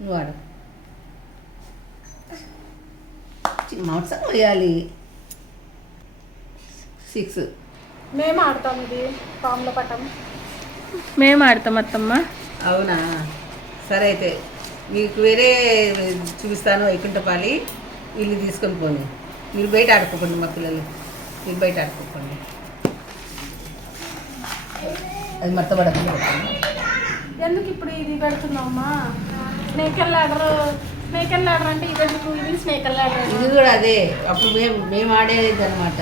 నువ్వు ఆడు మాంసం వేయాలి సిక్స్. మేము ఆడతాం ఇది పాముల పటం. మేము ఆడతాం అత్తమ్మ. అవునా? సరే అయితే మీకు వేరే చూపిస్తాను వైకుంఠపాలి వీళ్ళు తీసుకొని పోండి. మీరు బయట ఆడుకోకండి మా పిల్లలు. మీరు బయట ఆడుకోకండి. అది మర్తపడకుండా. ఎందుకు ఇప్పుడు ఇది పెడుతున్నామా snake and ladder snake and ladder అంటే ఇది ఇది స్నేక్ అండ్ ల్యాడర్ ఇది కూడా అదే. అప్పుడు మేము మేము ఆడేది అనమాట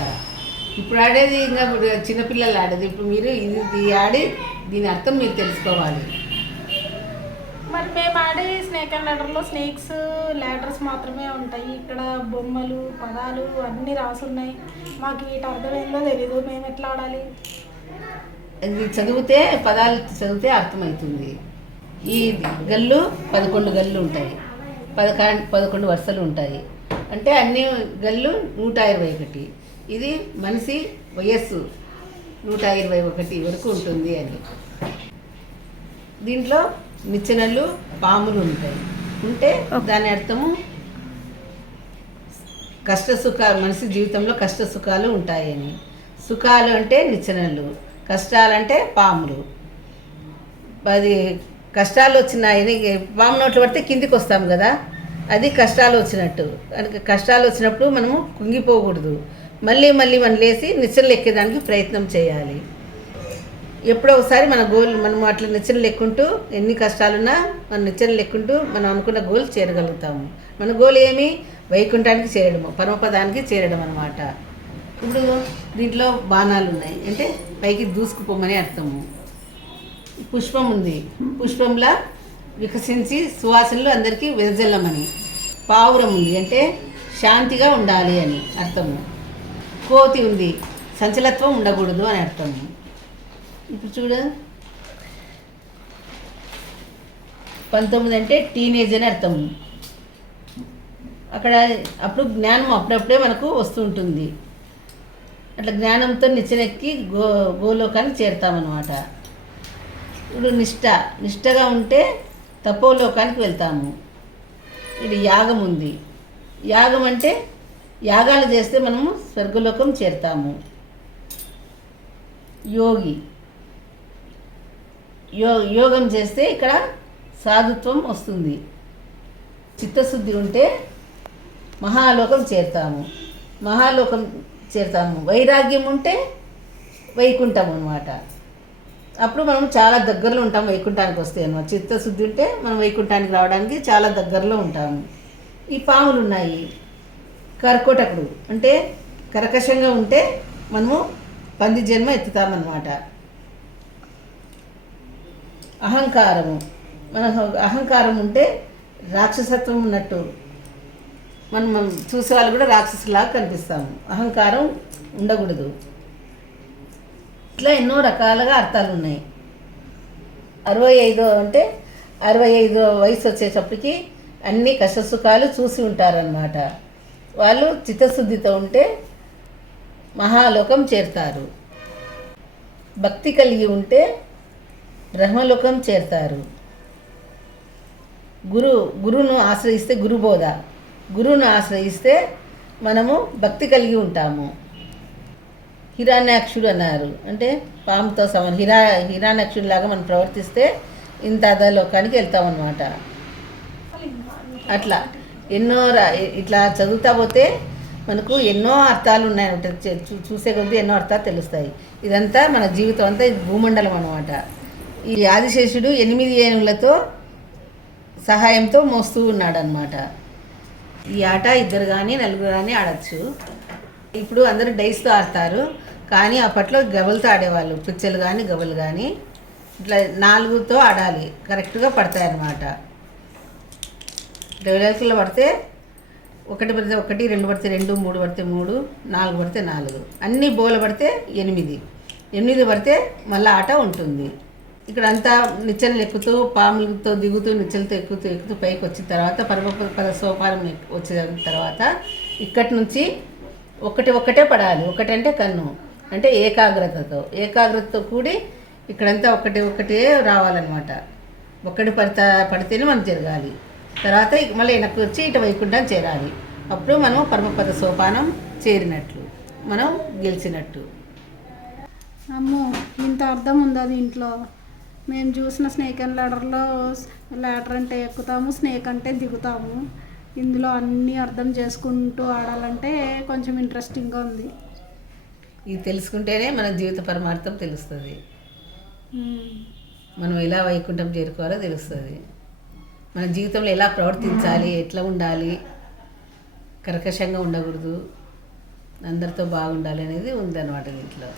ఇప్పుడు ఆడేది ఇంకా చిన్నపిల్లలు ఆడేది. ఇప్పుడు మీరు ఇది ఆడి దీని అర్థం మీరు తెలుసుకోవాలి. మరి మేము ఆడే స్నేక్ అండ్ ల్యాడర్లో స్నేక్స్ ల్యాడర్స్ మాత్రమే ఉంటాయి. ఇక్కడ బొమ్మలు పదాలు అన్నీ రాసున్నాయి. మాకు వీటి అర్థం ఏందో తెలీదు. మేము ఎట్లా ఆడాలి? ఇది చదివితే పదాలు చదివితే అర్థమవుతుంది. ఈ గల్లు పదకొండు గల్లు ఉంటాయి. పదకా పదకొండు వరుసలు ఉంటాయి. అంటే అన్ని గల్లు నూట ఇరవై ఒకటి. ఇది మనిషి వయస్సు నూట ఇరవై ఒకటి వరకు ఉంటుంది అని. దీంట్లో నిచ్చెనలు పాములు ఉంటాయి. ఉంటే దాని అర్థము కష్ట సుఖాలు మనిషి జీవితంలో కష్ట సుఖాలు ఉంటాయని. సుఖాలు అంటే నిచ్చెనలు కష్టాలంటే పాములు. అది కష్టాలు వచ్చినాయని పాము నోట్లు పడితే కిందికి వస్తాం కదా. అది కష్టాలు వచ్చినట్టు. కనుక కష్టాలు వచ్చినప్పుడు మనము కుంగిపోకూడదు. మళ్ళీ మళ్ళీ మనం లేచి నిచ్చెనలు ఎక్కేదానికి ప్రయత్నం చేయాలి. ఎప్పుడో ఒకసారి మన గోల్ మనం అట్లా నిచ్చెనలు ఎక్కుంటూ ఎన్ని కష్టాలున్నా మన నిచ్చెన లెక్కుంటూ మనం అనుకున్న గోల్ చేరగలుగుతాము. మన గోల్ ఏమి? వైకుంఠానికి చేరడము పరమపదానికి చేరడం అనమాట ఇప్పుడు దీంట్లో బాణాలు ఉన్నాయి అంటే పైకి దూసుకుపోమని అర్థము. పుష్పం ఉంది. పుష్పంలా వికసించి సువాసనలు అందరికీ వెదజల్లమని. పావురం ఉంది అంటే శాంతిగా ఉండాలి అని అర్థము కోతి ఉంది సంచలత్వం ఉండకూడదు అని అర్థము ఇప్పుడు చూడు. పంతొమ్మిది అంటే టీనేజ్ అని అర్థం. అక్కడ అప్పుడు జ్ఞానం అప్పుడప్పుడే మనకు వస్తుంటుంది అట్లా జ్ఞానంతో నిచ్చెనెక్కి గో గోలోకాన్ని చేరుతామన్నమాట. ఇప్పుడు నిష్ట నిష్టగా ఉంటే తపోలోకానికి వెళ్తాము. ఇది యాగం ఉంది. యాగం అంటే యాగాలు చేస్తే మనము స్వర్గలోకం చేరుతాము. యోగి. యో యోగం చేస్తే ఇక్కడ సాధుత్వం వస్తుంది. చిత్తశుద్ధి ఉంటే మహాలోకం చేరుతాము. మహాలోకం చేరుతాము. వైరాగ్యం ఉంటే వైకుంఠం అనమాట అప్పుడు మనం చాలా దగ్గరలో ఉంటాం వైకుంఠానికి వస్తే అనమాట చిత్తశుద్ధి ఉంటే మనం వైకుంఠానికి రావడానికి చాలా దగ్గరలో ఉంటాము ఈ పాములు ఉన్నాయి. కర్కోటకుడు అంటే కర్కశంగా ఉంటే మనము పంది జన్మ ఎత్తుతామన్నమాట. అహంకారము. మన అహంకారం ఉంటే రాక్షసత్వం ఉన్నట్టు మనం మనం చూసే వాళ్ళు కూడా రాక్షసులాగా కనిపిస్తాము. అహంకారం ఉండకూడదు. ఇట్లా ఎన్నో రకాలుగా అర్థాలు ఉన్నాయి. అరవై ఐదో అంటే అరవై ఐదో వయసు వచ్చేటప్పటికి అన్ని కష్టసుఖాలు చూసి ఉంటారనమాట వాళ్ళు చిత్తశుద్ధితో ఉంటే మహాలోకం చేరుతారు. భక్తి కలిగి ఉంటే బ్రహ్మలోకం చేరుతారు. గురు గురువును ఆశ్రయిస్తే గురుబోధ. గురువును ఆశ్రయిస్తే మనము భక్తి కలిగి ఉంటాము. హిరాణ్యాక్షుడు అన్నారు అంటే పాముతో సమానం. హిరా హిరాణ్యాక్షుడు లాగా మనం ప్రవర్తిస్తే ఇంత అధలోకానికి వెళ్తామన్నమాట. అట్లా. ఎన్నో రా- ఇట్లా చదువుతా పోతే మనకు ఎన్నో అర్థాలు ఉన్నాయన్నమాట చూ- చూసే కొద్దీ ఎన్నో అర్థాలు తెలుస్తాయి. ఇదంతా మన జీవితం అంతా ఇది భూమండలం అనమాట ఈ ఆదిశేషుడు ఎనిమిది ఏనుగులతో సహాయంతో మోస్తూ ఉన్నాడనమాట ఈ ఆట ఇద్దరు కానీ నలుగురు కానీ ఆడచ్చు. ఇప్పుడు అందరూ డైస్తో ఆడతారు. కానీ అప్పట్లో గవలతో ఆడేవాళ్ళు పిచ్చలు కానీ గవలు కానీ ఇట్లా నాలుగుతో ఆడాలి కరెక్ట్గా పడతాయి అన్నమాట డెవలప్లో పడితే ఒకటి పడితే ఒకటి రెండు పడితే రెండు మూడు పడితే మూడు నాలుగు పడితే నాలుగు. అన్ని బోల పడితే ఎనిమిది. ఎనిమిది పడితే మళ్ళీ ఆట ఉంటుంది. ఇక్కడ అంతా నిచ్చెనలు ఎక్కుతూ పాములతో దిగుతూ నిచ్చెలతో ఎక్కుతూ ఎక్కుతూ పైకి వచ్చిన తర్వాత పరమ పద సోపానం వచ్చిన తర్వాత ఇక్కడి నుంచి ఒకటి ఒక్కటే పడాలి. ఒకటంటే కన్ను. అంటే ఏకాగ్రతతో ఏకాగ్రతతో కూడి ఇక్కడంతా ఒకటి ఒకటే రావాలన్నమాట. ఒక్కటి పడతా పడితేనే మనం జరగాలి. తర్వాత మళ్ళీ వెనక్కి వచ్చి ఇటు వైకుంఠం చేరాలి. అప్పుడు మనం పరమపద సోపానం చేరినట్లు మనం గెలిచినట్టు. అమ్మో ఇంత అర్థం ఉందా దీంట్లో? మేము చూసిన స్నేక్ అండ్ ల్యాడర్లో ల్యాడర్ అంటే ఎక్కుతాము స్నేక్ అంటే దిగుతాము. ఇందులో అన్నీ అర్థం చేసుకుంటూ ఆడాలంటే కొంచెం ఇంట్రెస్టింగ్గా ఉంది. ఇది తెలుసుకుంటేనే మన జీవిత పరమార్థం తెలుస్తుంది. మనం ఎలా వైకుంఠం చేరుకోవాలో తెలుస్తుంది. మన జీవితంలో ఎలా ప్రవర్తించాలి ఎట్లా ఉండాలి కర్కశంగా ఉండకూడదు అందరితో బాగుండాలి అనేది ఉందన్నమాట దీంట్లో.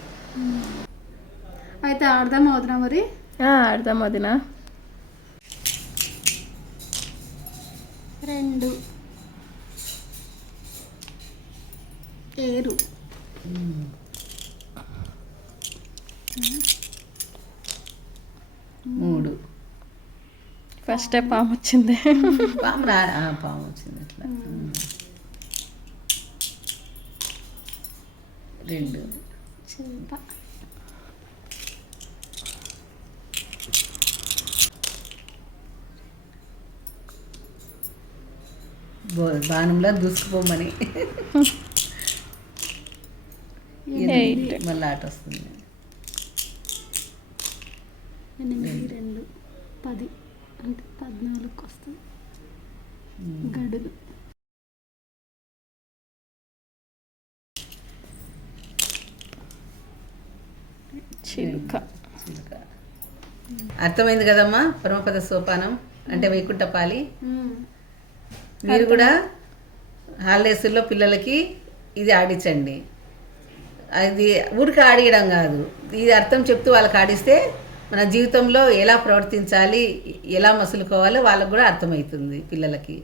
అయితే అర్థం అవుతున్నా మరి? ఆ, అర్థం వదినా రెండు. ఏరు. మూడు. ఫస్ట్ పాము వచ్చింది? పాము రా పాము వచ్చింది అట్లా. రెండు. బాణంలో దూసుకుపోమని. మళ్ళీ ఆట వస్తుంది. ఎనిమిది రెండు పది. అంటే పద్నాలుగుకి వస్తుంది. గడులు చిలుక. అర్థమైంది కదమ్మా? పరమపద సోపానం. అంటే వైకుంఠపాలి. మీరు కూడా హాలిడేస్లో పిల్లలకి ఇది ఆడించండి. అది ఊరికి ఆడియడం కాదు. ఇది అర్థం చెప్తూ వాళ్ళకి ఆడిస్తే మన జీవితంలో ఎలా ప్రవర్తించాలి ఎలా మసులుకోవాలో వాళ్ళకు కూడా అర్థమవుతుంది పిల్లలకి.